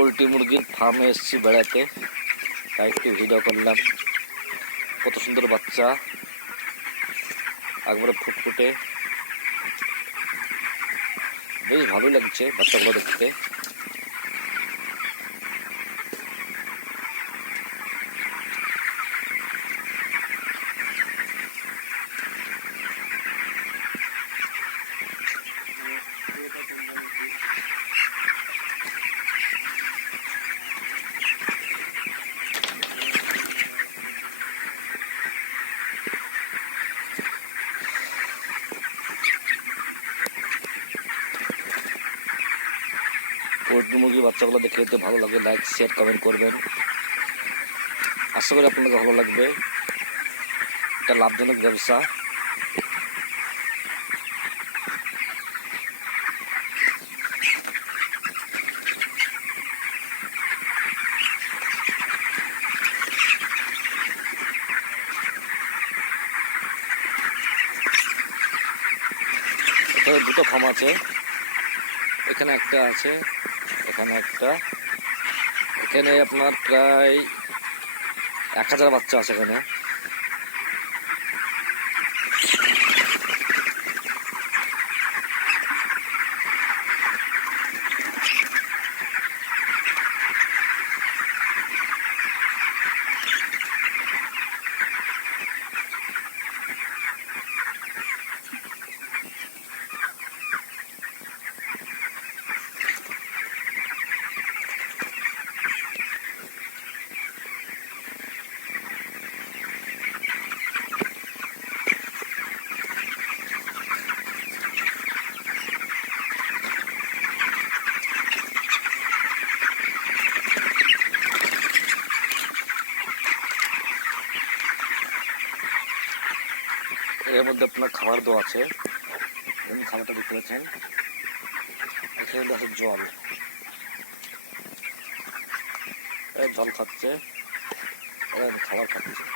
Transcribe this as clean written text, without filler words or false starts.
পোলট্রি মুরগির ফার্মে এসেছি বেড়াতে, তাই একটু ভিডিও করলাম। কত সুন্দর বাচ্চা, একবারে ফুটফুটে, বেশ ভালো লাগছে বাচ্চাগুলো দেখতে। পোলট্রি মুরগির বাচ্চাগুলো দেখে যদি ভালো লাগে, লাইক শেয়ার কমেন্ট করবেন। আশা করি আপনাদের ভালো লাগবে। এটা লাভজনক ব্যবসা। এখানে দুটো ফার্ম আছে, এখানে একটা আছে, এখানে একটা। এখানে আপনার প্রায় 1000 বাচ্চা আছে এখানে। এর মধ্যে আপনার খাবার দেওয়া আছে, খাবারটা দেখতে পাচ্ছেন। এখানে আছে জল, জল খাচ্ছে, খাবার খাচ্ছে।